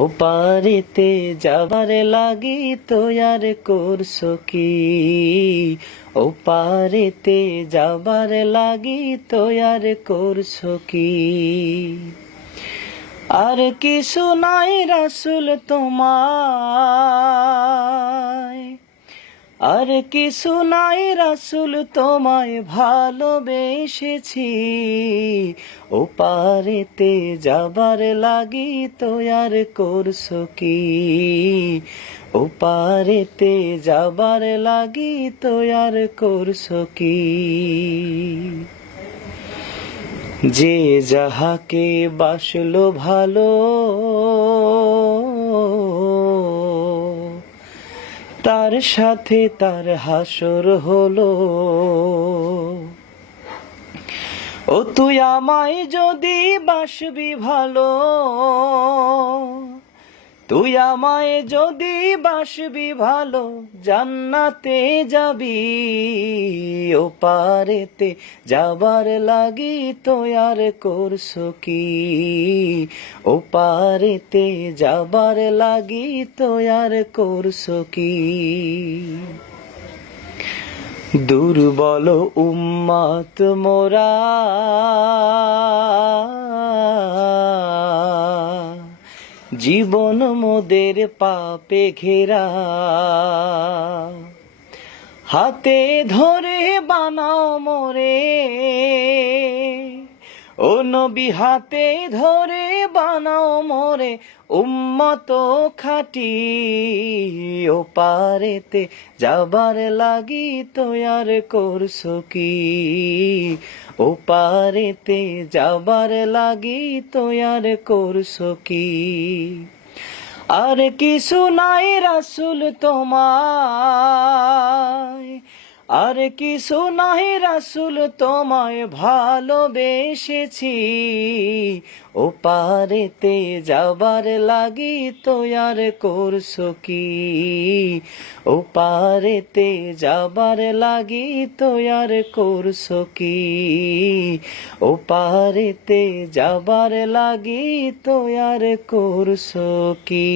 ও পারেতে যাবার লাগি তৈয়ার করছো কি? ও পারেতে যাবার লাগি তৈয়ার করছো কি? আর কিছু নাই রাসূল তোমায়, আর কিছু নাই রাসূল তোমায় ভালোবেসেছি। ও পারেতে যাবার লাগি তৈয়ার করছো কি? ও পারেতে যাবার লাগি তৈয়ার করছো কি? যে যাহাকে বাসলো ভালো তার সাথে তার হাসর হলো। ও তুই আমায় যদি বাসবি ভালো, তুই আমায় যদি বাসবি ভালো, জান্নাতে যাবি। ও পারেতে যাবার লাগি তৈয়ার করছো কি? ও পারেতে যাবার লাগি তৈয়ার করছো কি? দুর্বল উম্মত মোরা, জীবন মোদের পাপে ঘেরা। হাতে ধরে বানাও মোরে, ও নবী হাতে ধরে বানাও মোরে উম্মত খাঁটি। ও পারেতে যাবার লাগি তৈয়ার করছো কি? ও পারেতে যাবার লাগি তৈয়ার করছো কি? আর কিছু নাই রাসূল তোমায়, আর কিছু নাই রাসূল তোমায় ভালোবেসেছি। ও পারেতে যাবার লাগি তৈয়ার করছো কি? ও পারেতে যাবার লাগি তৈয়ার করছো কি? ও পারেতে যাবার লাগি তৈয়ার করছো কি?